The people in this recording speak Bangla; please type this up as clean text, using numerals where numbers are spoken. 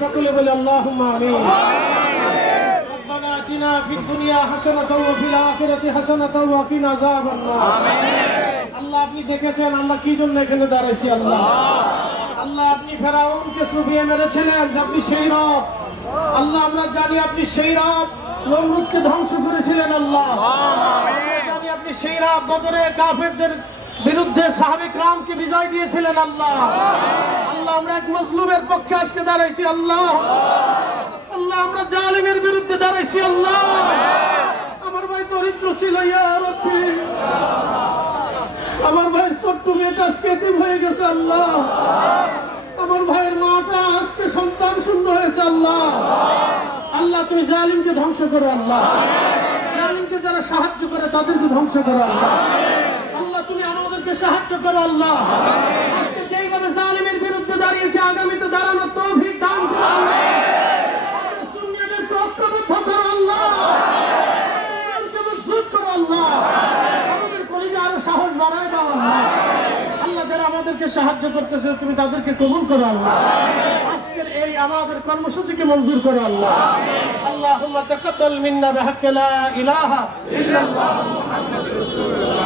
সকলে বলে আল্লাহুম্মা আমিন। রব্বানা আতিনা ফিদ দুনিয়া হাসানাতাও ওয়া ফিল আখিরাতি হাসানাতাও ওয়া কিনা আযাবান্নার। আল্লাহ আপনি দেখেছেন আমরা কি জন্য এখানে দাঁড়াইছি। আল্লাহ আল্লাহ আপনি ফেরাউনকে চুবিয়ে মেরেছিলেন, আপনি সেই রব। আল্লাহ আমরা জানি আপনি সেই রব নমরুদকে ধ্বংস করেছিলেন। আল্লাহ জানি আপনি সেই রব বদরে কাফেরদের বিরুদ্ধে সাহাবে কিরামকে বিজয় দিয়েছিলেন। আল্লাহ আল্লাহ আমরা এক মজলুমের পক্ষে আজকে দাঁড়াইছি। আল্লাহ আল্লাহ আমরা জালিমের বিরুদ্ধে দাঁড়াইছি। আল্লাহ আমার ভাই দরিদ্র ছিল, ইয়া রাব্বি আমার ভাই ছোট্ট মেয়েটা আজকে এতিম হয়ে গেছে। আল্লাহ আমার ভাইয়ের মাটা আজকে সন্তান শূন্য হয়েছে। আল্লাহ আল্লাহ তুমি জালিমকে ধ্বংস করো। আল্লাহ জালিমকে যারা সাহায্য করে তাদেরকে ধ্বংস করো। আল্লাহ আল্লাহ তুমি আমাদেরকে সাহায্য করো। আল্লাহ আজকে যেইভাবে জালিমের বিরুদ্ধে দাঁড়িয়েছে আগামীতে দাঁড়ানোর তৌফিক দান করো। সুন্নিয়তকে ঐক্যবদ্ধ করো। আল্লাহ ইমানকে মজবুত করো। আল্লাহ আমাদের কলিজা আরো সাহস বাড়ায় দাও। আল্লাহ যারা আমাদেরকে সাহায্য করতেছে তুমি তাদেরকে কবুল করো। আল্লাহ আজকের এই আমাদের কর্মসূচিকে মঞ্জুর করো। আল্লাহ আল্লাহুম্মা তাকাব্বাল মিন্না বিহাক্কি লা ইলাহা ইল্লাল্লাহ মুহাম্মাদুর রাসূলুল্লাহ।